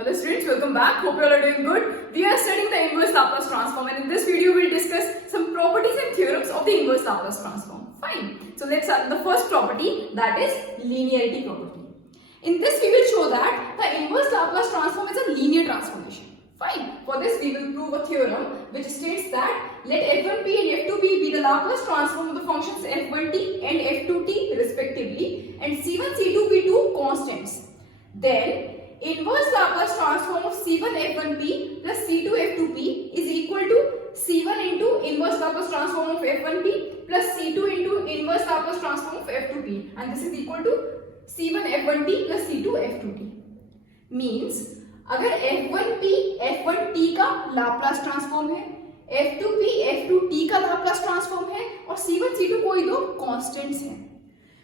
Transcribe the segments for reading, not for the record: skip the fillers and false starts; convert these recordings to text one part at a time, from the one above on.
Hello students, welcome back. Hope you all are doing good. We are studying the inverse Laplace transform, and in this video we'll discuss some properties and theorems of the inverse Laplace transform. Fine. So let's start with the first property, that is linearity property. In this we will show that the inverse Laplace transform is a linear transformation. Fine. For this we will prove a theorem which states that let f1p and f2p be the Laplace transform of the functions f1t and f2t respectively, and c1, c2 be two constants. Then inverse Laplace transform of c1 f1p plus c2 f2p is equal to c1 into inverse Laplace transform of f1p plus c2 into inverse Laplace transform of f2p, and this is equal to c1 f1t plus c2 f2t. Means अगर f1p f1t का Laplace transform है, f2p f2t का Laplace transform है और c1 c2 कोई दो constants हैं,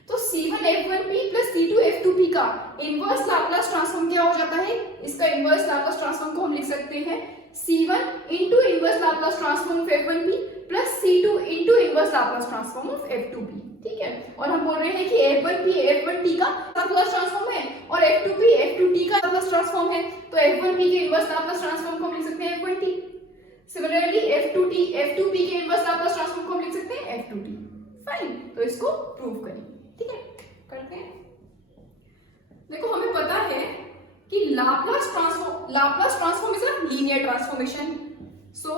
तो c1 f1p plus c2 f2p का इनवर्स लाप्लास ट्रांसफॉर्म क्या हो जाता है? इसका इनवर्स लाप्लास ट्रांसफॉर्म को हम लिख सकते हैं c1 into inverse Laplace transform of f1p plus c2 into inverse Laplace transform of f2p. ठीक है, और हम बोल रहे हैं कि f1p f1t का लाप्लास ट्रांसफॉर्म है और f2p f2t का लाप्लास ट्रांसफॉर्म है, तो f1p के इनवर्स लाप्लास ट्रांसफॉर्म को हम लिख सकते हैं f1t. सिमिलरली f2p के इनवर्स लाप्लास ट्रांसफॉर्म को हम लिख सकते हैं f2t. फाइन, तो इसको प्रूव करेंगे. ठीक है, करते हैं. देखो हमें पता है कि Laplace transform is a linear transformation. So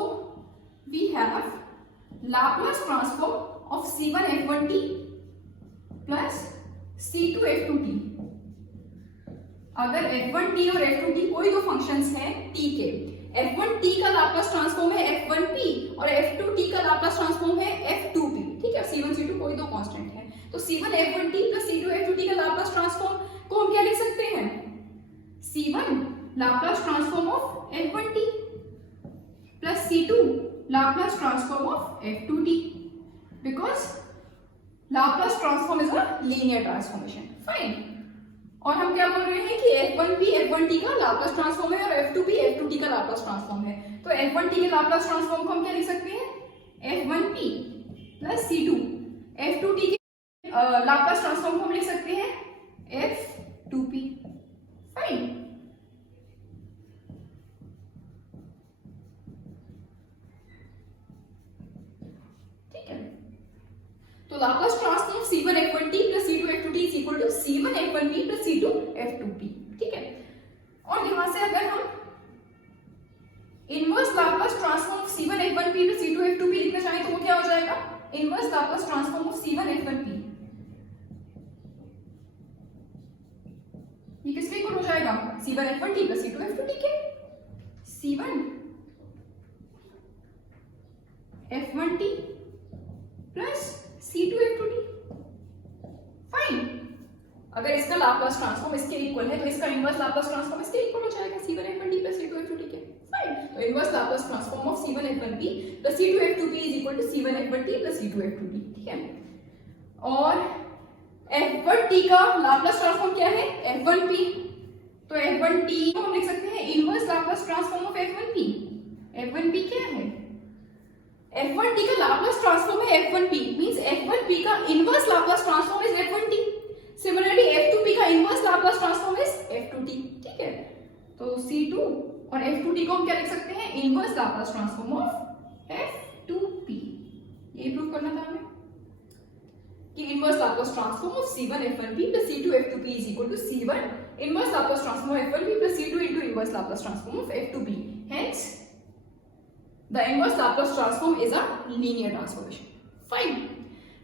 we have Laplace transform of c1 f1t plus c2 f2t. अगर f1t और f2t कोई दो फंक्शंस हैं t के, f1t का लाप्लास ट्रांसफॉर्म है f1p और f2t का लाप्लास ट्रांसफॉर्म है f2p. ठीक है, c1 c2 कोई दो कांस्टेंट है, तो c1 f1t plus c2 f2t का लाप्लास ट्रांसफॉर्म को हम क्या लिख सकते हैं? c1 Laplace transform of f1t plus c2 Laplace transform of f2t, because Laplace transform is a linear transformation. Fine, और हम क्या बोल रहे हैं कि f1p f1t का लाप्लास ट्रांसफॉर्म है और f2p f2t का लाप्लास ट्रांसफॉर्म है, तो f1t के लाप्लास ट्रांसफॉर्म को हम क्या लिख सकते हैं? f1p plus c2 f2t के लाप्लास ट्रांसफॉर्म को हम लिख सकते हैं f2p. फाइन, ठीक है, तो Laplace transform c1 f1t plus c2 f2t is equal to c1 f1p plus c2 f2p. ठीक है, और यहां से अगर हम inverse Laplace transform of c1 f1p plus c2 f2p लिखना चाहें तो वो क्या हो जाएगा? Inverse Laplace transform of c1 f1p, ये किसके इक्वल हो जाएगा? c1 f1t plus c2 f2t के. c1 f1t plus c2 f2t. Fine, अगर इसका लाप्लास ट्रांसफॉर्म इसके इक्वल है तो इसका इनवर्स लाप्लास ट्रांसफॉर्म इसके इक्वल हो जाएगा c1 f1t plus c2 f2t के. फाइन, तो inverse Laplace transform of c1 f1p plus c2 f2p is equal to c1 f1t plus c2 f2t. ठीक है, और f1t का लाप्लास ट्रांसफॉर्म क्या है? f1p, तो f1t को हम लिख सकते हैं inverse Laplace transform of f1p. f1p क्या है? f1t का लाप्लास ट्रांसफॉर्म है f1p, मींस f1p का inverse Laplace transform is f1t. Similarly f2p का inverse Laplace transform is f2t. ठीक है, तो c2 और f2t को हम क्या लिख सकते हैं? Inverse Laplace transform of f2p. ये प्रूव करना था हमें कि inverse Laplace transform of c1 f1p plus c2 f2p is equal to c1 inverse Laplace transform of f1p plus c2 into inverse Laplace transform of f2p. Hence, the inverse Laplace transform is a linear transformation. Fine.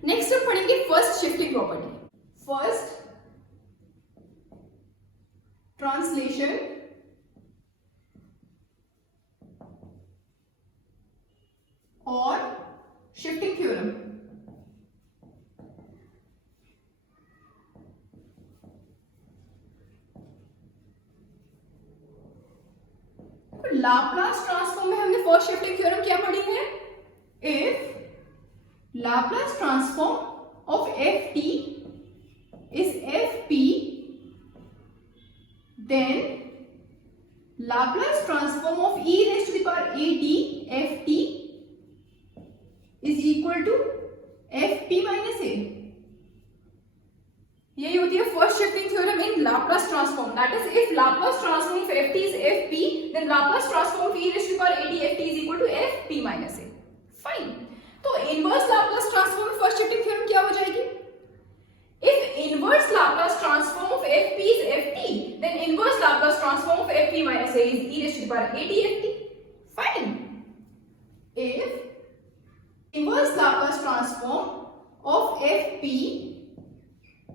Next हम पढ़ेंगे first shifting property. First, translation और shifting theorem. Laplace transform में हमने first shifting theorem क्या पढ़ी है? If Laplace transform of ft is fp, then Laplace transform of e raised to the power at ft is equal to fp minus a. यही होती है first shifting theorem in Laplace transform. That is if Laplace transform of ft is then Laplace transform of e raised to the power at ft is equal to fp minus a. Fine. तो inverse Laplace transform of first shifting theorem क्या हो जाएगी? If inverse Laplace transform of fp is ft, then inverse Laplace transform of fp minus a is e raised to the power at ft. Fine. If inverse Laplace transform of fp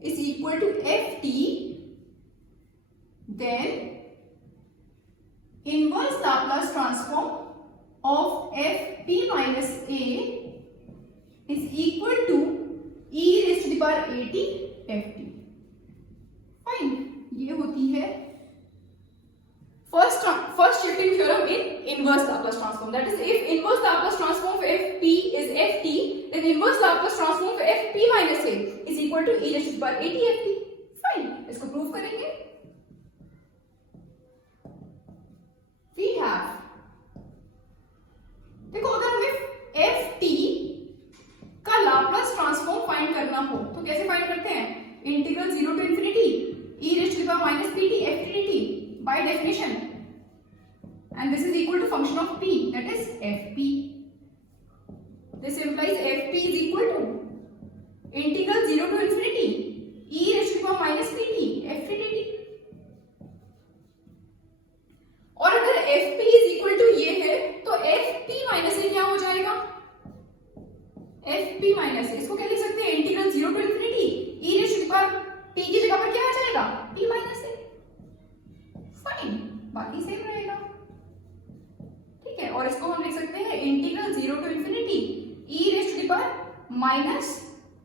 is equal to ft, then inverse Laplace transform of fp minus a is equal to e raised to the power at ft. Fine, ये होती है first shifting theorem in inverse Laplace transform. That is, if inverse Laplace transform of fp is ft, then inverse Laplace transform of fp minus a is equal to e raised to the power at ft. Fine, इसको prove करेंगे. We have, देखो अगर हमें ft का Laplace transform find करना हो तो कैसे फाइंड करते हैं? Integral 0 to infinity e raised to the power minus pt ft dt by definition, and this is equal to function of p, that is fp. This implies fp is equal to integral 0 to infinity e raised to the power minus pt ft dt. और अगर fp is equal to ये है तो fp minus a क्या हो जाएगा? fp minus a, इसको क्या लिख सकते हैं? Integral 0 to infinity e raised to the power p की जगह पर क्या आ जाएगा? p minus a. फाइन, बाकी सेम रहेगा. ठीक है, और इसको हम लिख सकते हैं integral 0 to infinity e raised to the power minus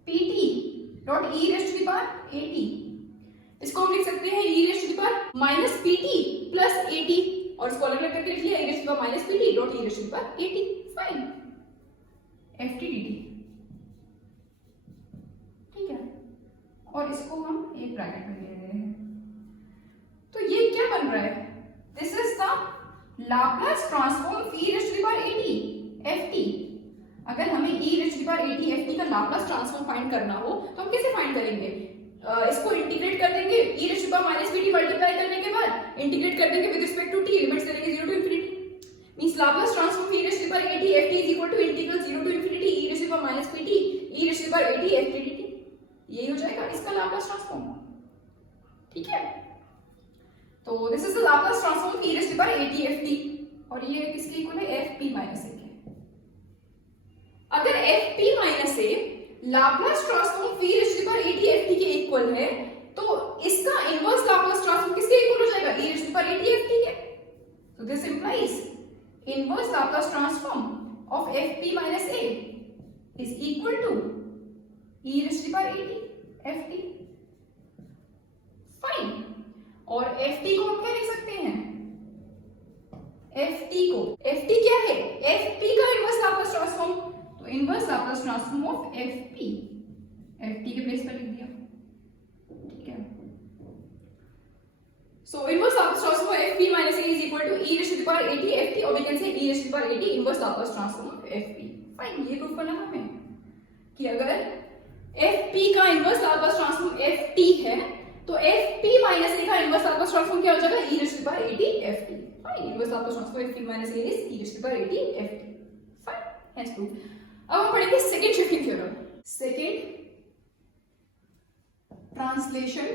pt dot e raised to the power at. इसको हम लिख सकते हैं e raised to the power minus pt plus at, और इसको अलग अलग करके लिख लिया e raised to the power minus pt dot e raised to the power at. Fine, ft dt. ठीक है, और इसको हम एक ब्रैकेट में ले रहे हैं. तो ये क्या बन रहा है? This is the Laplace transform of e raised to the power at ft. अगर हमें e raised to the power at ft का लाप्लास ट्रांसफॉर्म फाइंड करना हो तो हम कैसे फाइंड करेंगे? इसको इंटीग्रेट कर देंगे e raised to the power minus pt multiply करने के बाद इंटीग्रेट कर देंगे with respect to t, limits करेंगे 0 to infinity. Means Laplace transform of e raised to the power at ft is equal to integral 0 to infinity e raised to the power minus pt e raised to the power at ft dt. यही हो जाएगा इसका Laplace transform. ठीक है, तो this is the Laplace transform of e raised to the power at ft, और ये किसके इक्वल है? fp minus a के. अगर fp minus a Laplace transform of e raised to the power at ft के इक्वल है तो इसका इनवर्स लाप्लास ट्रांसफॉर्म किसके इक्वल हो जाएगा? e raised to the power at ft के. So this implies inverse Laplace transform of fp minus a is equal to e raised to the power at ft. Fine, और ft को हम क्या लिख सकते हैं? ft क्या है? fp का इनवर्स लाप्लास ट्रांसफॉर्म, तो inverse Laplace transform of fp के प्लेस पर लिख दिया. ठीक है, so inverse Laplace transform of fp minus a is equal to e raised to the power at ft, or we can say e raised to the power at inverse Laplace transform of fp. Fine, ये proof करना हमें कि अगर fp का inverse Laplace transform ft है तो fp minus a का inverse Laplace transform क्या हो जाएगा? e raised to the power at ft. Fine, inverse Laplace transform fp minus a is e raised to the power at ft. Fine, hence proof. अब हम पढ़ेंगे second shifting theorem. Second translation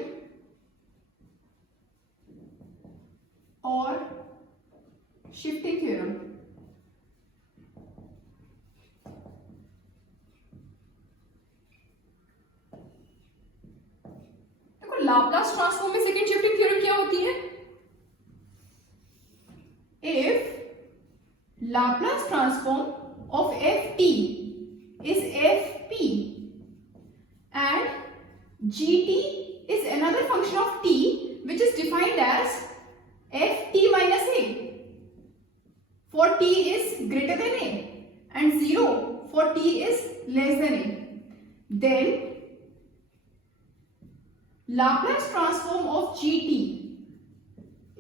और shifting theorem. देखो Laplace transform में second shifting theorem क्या होती है? If Laplace transform of ft is fp and gt is another function of t which is defined as ft minus a for t is greater than a and 0 for t is less than a, then Laplace transform of gt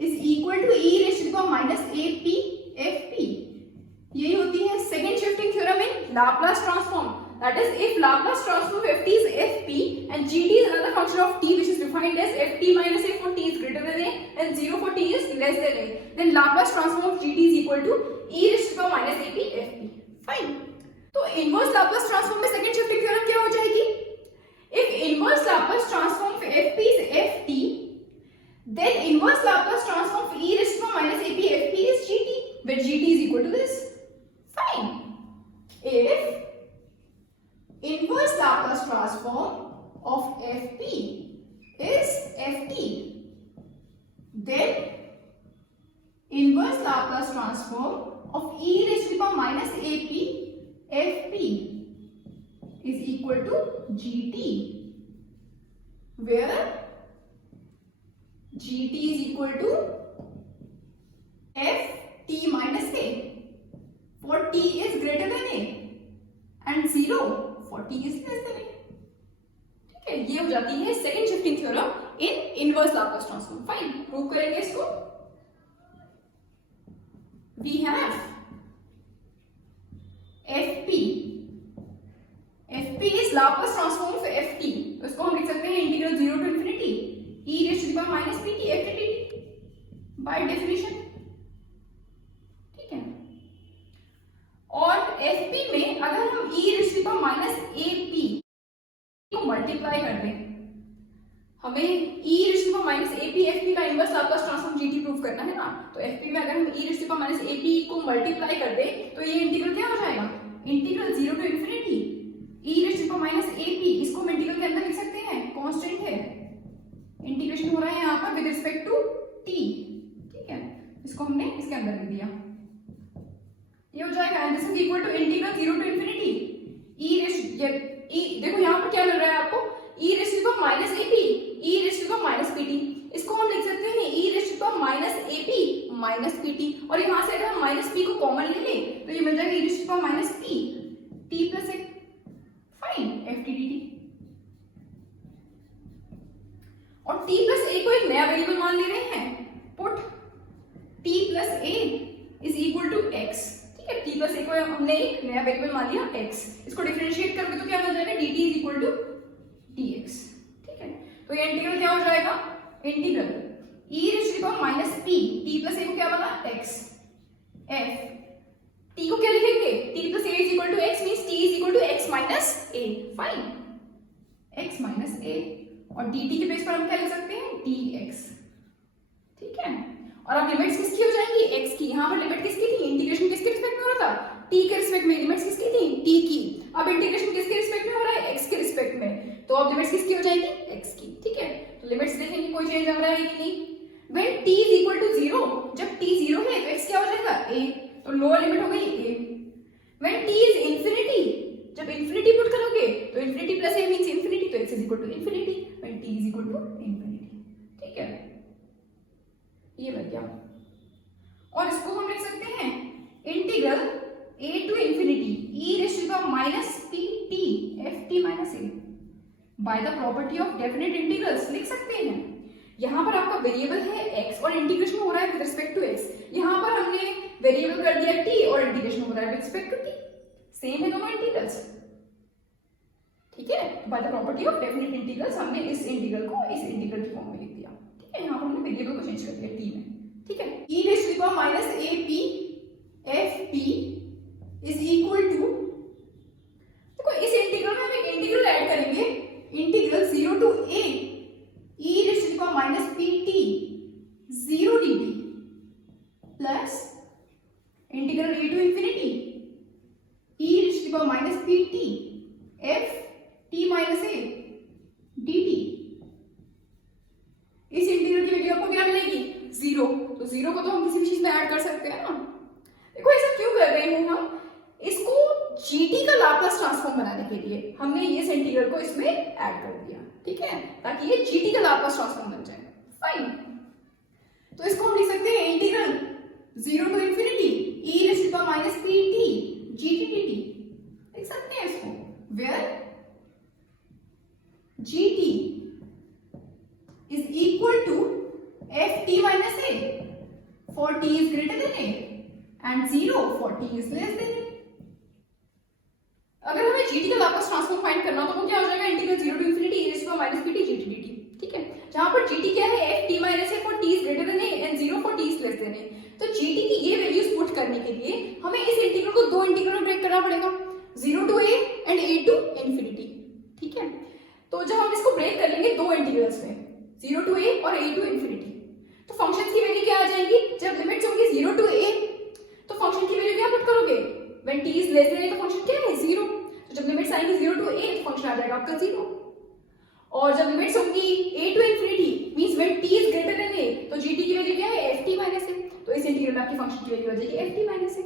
is equal to e raised to the power minus ap fp. यही होती है second shifting theorem in Laplace transform. That is, if Laplace transform of ft is fp and gt is another function of t which is defined as ft minus a for t is greater than a and 0 for t is less than a, then Laplace transform of gt is equal to e raised to the power minus ap fp. Fine. तो inverse Laplace transform में second shifting theorem क्या हो जाएगी? If inverse Laplace transform of fp is ft, then inverse Laplace transform of e raised to the minus ap fp is gt, where gt is equal to this. Fine. If inverse Laplace transform of fp is ft, then inverse Laplace transform of e raised to the power minus ap fp is equal to gt, where gt is equal to ft minus a for t is greater than a and 0 for t is less than a. ठीक है, ये हो जाती है second shifting theorem in inverse Laplace transform. Fine, prove करेंगे इसको. We have fp. fp is Laplace transform of ft. तो इसको हम लिख सकते हैं integral 0 to infinity e raised to the power minus pt ft dt by definition. ठीक है, और fp में अगर हम e raised to the power minus ap को मल्टीप्लाई कर दें, हमें e raised to the power minus ap fp का inverse Laplace transform gt prove करना है ना. तो fp में अगर हम e raised to the power minus ap को मल्टीप्लाई कर दें तो ये इंटीग्रल क्या हो जाएगा? Integral 0 to infinity e raised to the power minus ap. इसको हम इंटीग्रल के अंदर लिख सकते हैं, कांस्टेंट है, इंटीग्रेशन हो रहा है यहाँ पर विद रिस्पेक्ट टू t. ठीक है, इसको हमने इसके अंदर लिख दिया. ये हो जाएगा and this is equal to integral 0 to infinity e raised देखो यहाँ पर क्या मिल रहा है आपको? e raised to the power minus ap e raised to the power minus pt. इसको हम लिख सकते हैं e raised to the power minus ap minus pt, और यहाँ से अगर हम माइनस p को कॉमन ले लें तो ये मिल जाएगा e raised to the power minus p t plus a. Fine, ft dt. और t plus a को एक नया वेरिएबल मान ले रहे हैं. Put t plus a is equal to x. ठीक है, t plus a को हमने एक नया वेरिएबल मान लिया x. इसको डिफरेंशिएट करोगे तो क्या मिल जाएगा? dt is equal to dx. ठीक है, तो ये इंटीग्रल क्या हो जाएगा? Integral e raised to the power minus p t plus a को क्या बना? x. f t को क्या लिखेंगे? t plus a is equal to x means t is equal to x minus a. Fine, x minus a, और dt के base पर हम क्या लिख सकते हैं? dx. ठीक है, और अब लिमिट्स किसकी हो जाएंगी? x की. यहाँ पर लिमिट किसकी थी? इंटीग्रेशन किसके रिस्पेक्ट में हो रहा था? t के रिस्पेक्ट में. लिमिट्स किसकी थी? t की. अब इंटीग्रेशन किसके रिस्पेक्ट में हो रहा है? x के रिस्पेक्ट में. तो अब लिमिट्स किसकी हो जाएगी? x की. ठीक है, तो लिमिट्स देखेंगे कोई चेंज आ रहा है कि नहीं. When t is equal to 0, जब t 0 है तो x क्या हो जाएगा? a. तो लोअर लिमिट हो गई a. When t is infinity, जब इंफिनिटी पुट करोगे तो infinity plus a means infinity, तो x is equal to infinity when t is equal to infinity. ठीक है, ये बन गया. और इसको हम लिख सकते हैं integral a to infinity e raised to the power minus pt ft minus a bye the property of definite integrals लिख सकते हैं. यहाँ पर आपका वेरिएबल है x और इंटीग्रेशन हो रहा है विद रिस्पेक्ट टू x. यहाँ पर हमने वेरिएबल कर दिया t और इंटीग्रेशन हो रहा है with respect to t. Same है दोनों इंटीग्रल्स. ठीक है, by the property of definite integrals हमने इस इंटीग्रल को इस इंटीग्रल की फॉर्म में लिख दिया. ठीक है, यहाँ पर हमने वेरिएबल को चेंज कर दिया t में. ठीक है, e raised to the power minus ap ft is equal to, देखो इस इंटीग्रल में हम एक इंटीग्रल ऐड करेंगे, integral 0 to a e raised to the power minus pt 0 dt plus integral a to infinity e raised to the power minus pt f t minus a dt. इस integral की value आपको क्या मिलेगी? 0. तो 0 को तो हम किसी भी चीज में ऐड कर सकते हैं ना. देखो ऐसा क्यों कर रहे हैं हम? इसको gt का लाप्लास ट्रांसफॉर्म बनाने के लिए हमने इस इंटीग्रल को इसमें ऐड कर दिया. ठीक है, ताकि ये gt का लाप्लास ट्रांसफॉर्म बन जाए. फाइन, तो इसको हम लिख सकते हैं integral 0 to infinity e raised to the power minus pt gt dt. लिख सकते हैं इसको, where gt is equal to ft minus a for t is greater than a and 0 for t is less than a. अगर हमें GT का Laplace transform find करना तो वो क्या हो जाएगा, integral 0 to infinity e raised to minus pt gt dt, ठीक है, जहां पर gt क्या है, f t minus a for t is greater than a and 0 for t is less than a। तो gt की ये वैल्यूज पुट करने के लिए हमें इस इंटीग्रल को दो इंटीग्रल में ब्रेक करना पड़ेगा, 0 to a and a to infinity, ठीक है। तो जब हम इसको ब्रेक कर लेंगे दो इंटीग्रल्स में, 0 टू a और a टू इंफिनिटी, तो फंक्शन की वैल्यू क्या आ जाएगी, जब लिमिट्स होंगी 0 टू a तो फंक्शन की वैल्यू क्या पुट करोगे, when t is less than a तो फंक्शन क्या है 0, तो जब लिमिट्स आएंगी 0 टू a तो फंक्शन आ जाएगा आपका 0, और जब लिमिट्स होंगी a to infinity means when t is greater than a तो gt की वैल्यू क्या है ft माइनस a, तो इस इंटीग्रल में आपकी फंक्शन की वैल्यू आ जाएगी ft माइनस a।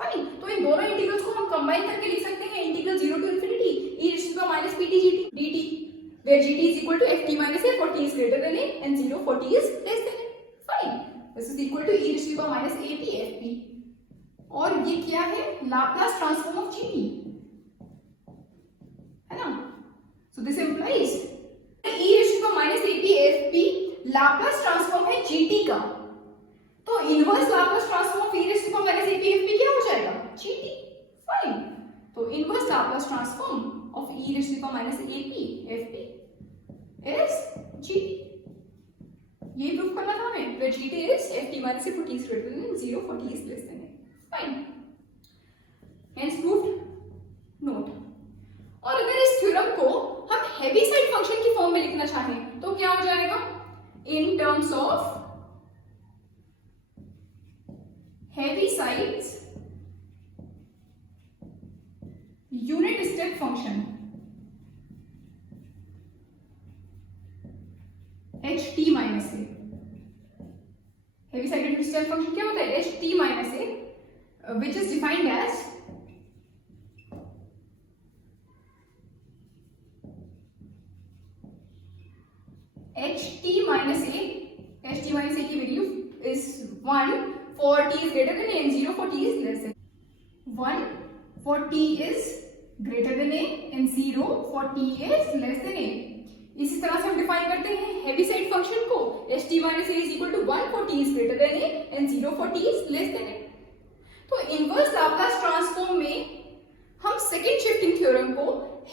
फाइन, तो इन दोनों इंटीग्रल्स को हम कंबाइन करके लिख सकते हैं, integral 0 to infinity e raised to minus pt dt where gt is equal to ft minus a for t is greater than a and 0 for t is less than a। Fine, this is equal to e raised to minus at fp, और ये क्या है, Laplace transform of gt है ना। So this implies e raised to minus at fp Laplace transform है gt का, तो inverse Laplace transform of e raised to minus at fp क्या हो जाएगा, gt। फाइन, तो inverse Laplace transform of e raised to minus at fp is gt। ये proof करना था हमें, where gt is ft minus a for t is greater than 0 for t is less than a। Fine, hence proved। Note, और अगर इस theorem को हम heavy side function की फॉर्म में लिखना चाहें तो क्या हो जाएगा, in terms of heavy sides unit step function H T minus A. Heavy side unit step function क्या होता है, H T minus A, which is defined as ht minus a, ht minus a की value is 1 for t is greater than a and 0 for t is less than, 1 for t is greater than a and 0 for t is less than a। इसी तरह से हम define करते हैं heavy side function को, ht minus a is equal to 1 for t is greater than a and 0 for t is less than a। तो inverse Laplace transform में हम सेकंड शिफ्टिंग थ्योरम को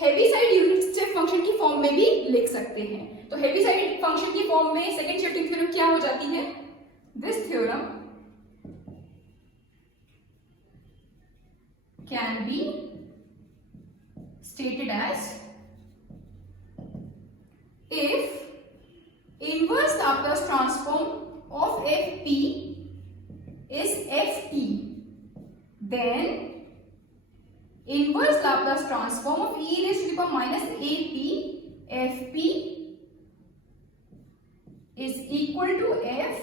Heaviside unit step function की form में भी लिख सकते हैं। तो हैवी साइड फंक्शन की फॉर्म में सेकंड शिफ्टिंग थ्योरम क्या हो जाती है, this theorem can be stated as if inverse Laplace transform of F P is F T, then inverse Laplace transform of e raised to the power minus ap fp is equal to f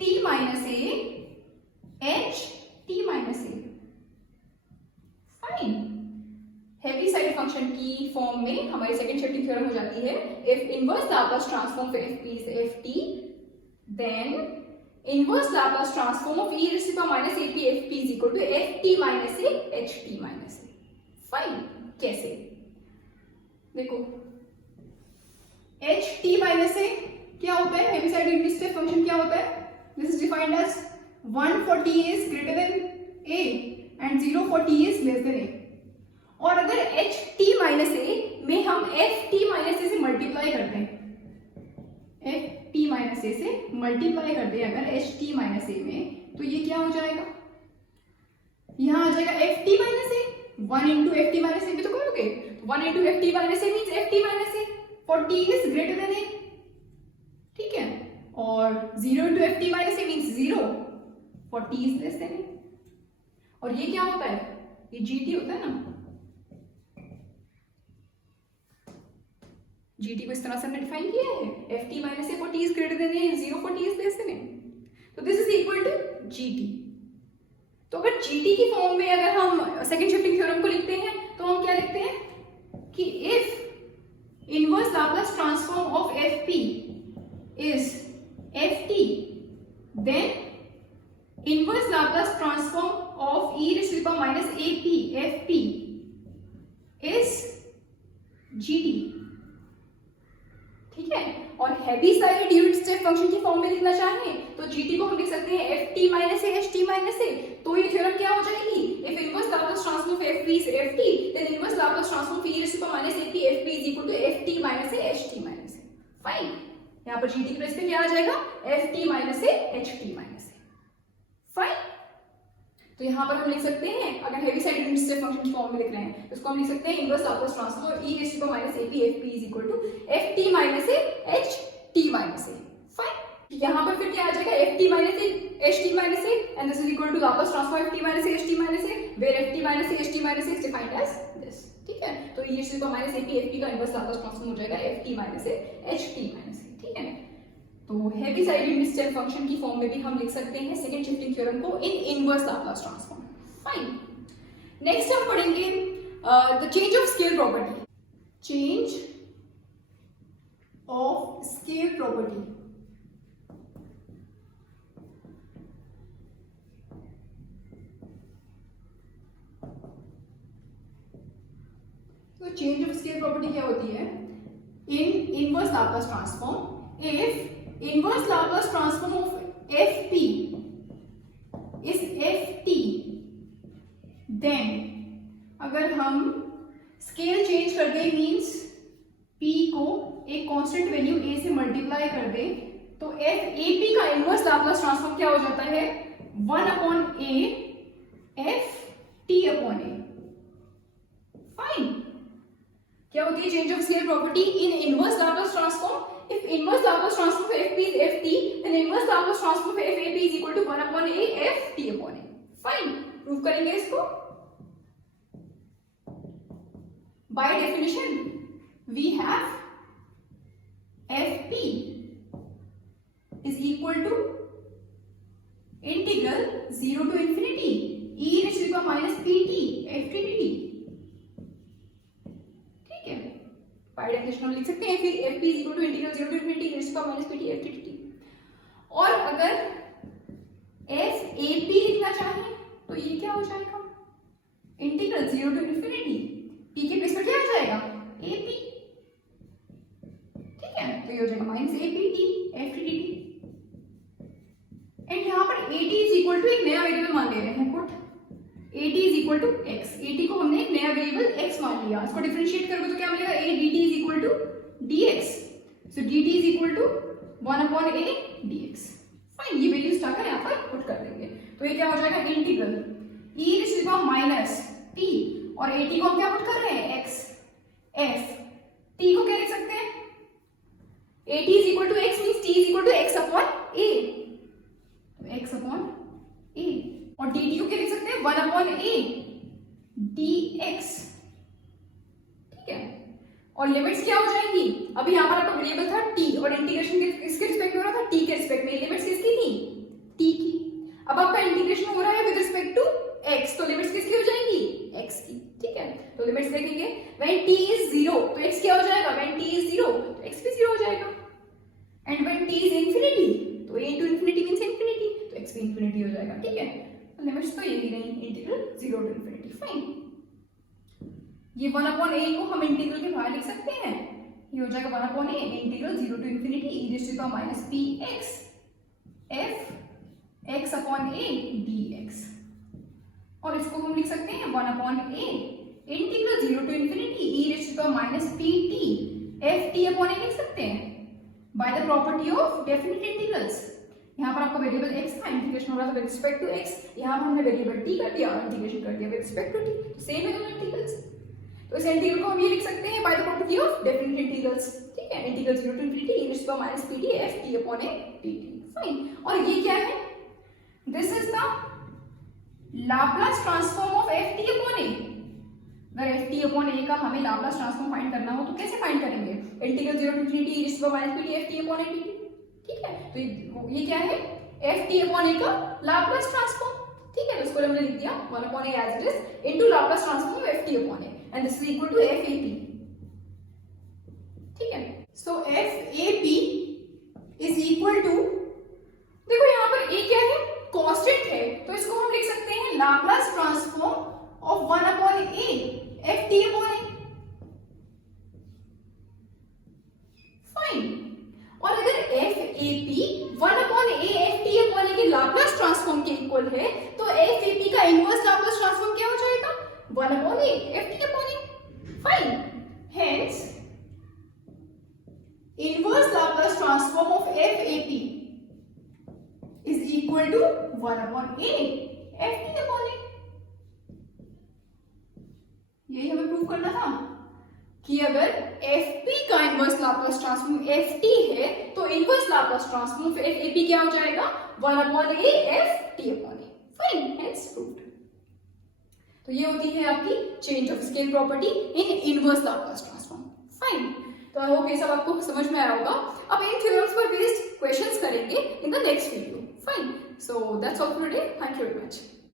t minus a h t minus a। Fine, heavy side function की form में हमारी second shifting theorem हो जाती है, if inverse Laplace transform of fp is ft then inverse Laplace transform of e raised to the power minus ap fp is equal to ft minus a ht minus a। Fine, कैसे, देखो ht minus a क्या होता है, Heaviside unit step function क्या होता है, this is defined as 1 for t is greater than a and 0 for t is less than a। और अगर ht minus a में हम ft minus a से मल्टीप्लाई करते हैं, ft माइनस ए से मल्टीप्लाई करते हैं अगर ht माइनस ए में, तो ये क्या हो जाएगा, यहां आ जाएगा ft minus a, 1 into ft minus a भी तो करोगे, 1 into ft minus a means ft minus a for t is greater than a, ठीक है, और 0 into ft minus a means 0 for t is less than a. और ये क्या होता है, ये gt होता है ना, gt को इस तरह से हमने डिफाइन किया है, ft minus a for t is greater than a and 0 for t is less than a, तो this is equal to gt। तो अगर gt की फॉर्म में अगर हम सेकंड शिफ्टिंग थ्योरम को लिखते हैं तो हम क्या लिखते हैं कि if inverse Laplace transform of fp is ft then inverse Laplace transform of e raised to the power minus ap fp is gt, ठीक है। और heavy side unit step function की फॉर्म में लिखना चाहें तो GT को हम लिख सकते हैं FT माइनस ए HT माइनस ए। तो ये थ्योरम क्या हो जाएगी? If inverse Laplace transform of FP is FT, then inverse Laplace transform of e raised to power minus AP FP is equal to FT minus a HT minus a। Fine, यहाँ पर GT की place पे क्या आ जाएगा? FT minus ए HT minus ए। Fine, तो यहाँ पर हम लिख सकते हैं, अगर heavy side unit step function की फॉर्म में लिख रहे हैं तो इसको हम लिख सकते हैं inverse Laplace transform of e raised to power minus AP FP is equal to FT minus a HT minus a। Fine, यहाँ पर फिर क्या आ जाएगा? FT minus a HT minus a and this is equal to Laplace transform FT minus a HT minus a where FT minus a HT minus a is defined as this। ठीक है, तो e raised to power minus AP FP का inverse Laplace transform हो जाएगा FT minus a HT minus a। ठीक है, तो heavy side unit step function की फॉर्म में भी हम लिख सकते हैं सेकंड शिफ्टिंग थ्योरम को in inverse Laplace transform. Fine, next हम पढ़ेंगे the change of scale property. Change of scale property. तो चेंज ऑफ स्केल प्रॉपर्टी क्या होती है? In inverse Laplace transform, if inverse Laplace transform of FP is FT, then अगर हम scale change कर दें मीन्स P को एक कांस्टेंट वैल्यू A से मल्टीप्लाई कर दें तो FAP का इनवर्स लाप्लास ट्रांसफॉर्म क्या हो जाता है? 1 upon A FT upon A। Fine, क्या होती है change of scale property in inverse Laplace transform? If inverse Laplace transform of FP is FT, then inverse Laplace transform of FAP is equal to 1 upon A FT upon A। Fine, prove करेंगे इसको। By definition, we have FP is equal to integral 0 to infinity e raised to the power minus pt FT dt। ठीक है, by definition हम लिख सकते हैं फिर FP is equal to integral 0 to infinity e raised to the power minus pt FT dt। और अगर FAP लिखना चाहें तो ये क्या हो जाएगा? इंटीग्रल 0 to infinity p के प्लेस पर क्या आ जाएगा? AP। ठीक है, तो ये हो जाएगा minus APT FT dt। And यहाँ पर AT is equal to एक नया वेरिएबल मान ले रहे हैं, put AT is equal to x। AT को हमने एक नया वेरिएबल x मान लिया, इसको डिफरेंशिएट करोगे तो क्या मिलेगा? A dt is equal to dx। So dt is equal to 1 upon A dx। Fine, ये वैल्यूज उठाकर यहाँ पर पुट कर देंगे तो ये क्या हो जाएगा? Integral e raised to the power minus p और AT को हम क्या पुट कर रहे हैं? x। f t को क्या लिख सकते हैं? AT is equal to x means t is equal to x upon a, तो x upon a। और dt को क्या लिख सकते हैं? 1 अपॉन a dx। ठीक है, और लिमिट्स क्या हो जाएंगी? अभी यहाँ पर आपका वेरिएबल था t और इंटीग्रेशन किसके रिस्पेक्ट में हो रहा था? t के रिस्पेक्ट में। लिमिट्स किसकी थी? t की। अब आपका इंटीग्रेशन हो रहा है विद रिस्पेक्ट टू x, तो लिमिट्स किसकी हो जाएंगी? x की। ठीक है, तो लिमिट्स देखेंगे व्हेन t is 0 तो x क्या हो जाएगा? व्हेन t is 0 तो x भी 0 हो जाएगा। And when t is infinity तो a into infinity means infinity, तो x भी infinity हो जाएगा। ठीक है, लिमिट्स तो यही रही, इंटीग्रल 0 टू इन्फिनिटी। फाइन, ये 1 अपॉन a को हम इंटीग्रल के बाहर लिख सकते हैं, ये हो जाएगा 1 upon a integral 0 to infinity e raised to the power minus px f x upon a dx। और इसको हम लिख सकते हैं 1 upon a integral 0 to infinity e raised to the power minus pt ft upon a लिख सकते हैं by the property of definite integrals. यहाँ पर आपका वेरिएबल x था, इंटीग्रेशन हो रहा था विद रिस्पेक्ट टू x, यहाँ पर हमने वेरिएबल t कर दिया और इंटीग्रेशन कर दिया with respect to t। Same है दोनों इंटीग्रल्स, तो इस इंटीग्रल को हम ये लिख सकते हैं by the property of definite integrals. ठीक है, integral 0 to infinity e raised to the power minus pt ft upon a dt। Fine, और ये क्या है? This is the Laplace transform of ft upon a। अगर ft अपॉन a का हमें Laplace transform find करना हो तो कैसे फाइंड करेंगे? Integral 0 to infinity e raised to the power minus pt ft upon a dt। ठीक है, तो ये क्या है? ft अपॉन a का लाप्लास ट्रांसफॉर्म। ठीक है, तो इसको हमने लिख दिया 1 upon a as it is into Laplace transform of ft upon a and this is equal to fap। ठीक है, so fap is equal to, देखो यहाँ पर a क्या है? कांस्टेंट है, तो इसको हम लिख सकते हैं Laplace transform of 1 upon a ft upon a। Fine, और अगर FAP 1 अपॉन a ft वाले के लाप्लास ट्रांसफॉर्म के इक्वल है तो एफ ए पी का इनवर्स लाप्लास ट्रांसफॉर्म क्या हो जाएगा? 1/a f t upon a. Fine, hence inverse Laplace transform of f a p is equal to 1/a f t upon a. यही हमें prove करना था कि अगर Fp का इनवर्स लाप्लास ट्रांसफॉर्म Ft है तो inverse Laplace transform of Fap क्या हो जाएगा? 1/a Ft upon a। Fine, hence proved. तो ये होती है आपकी change of scale property in inverse Laplace transform. Fine, तो आई होप ये सब आपको समझ में आया होगा। अब इन थ्योरम्स पर बेस्ड क्वेश्चंस करेंगे in the next video. Fine, so that's all for today. Thank you very much.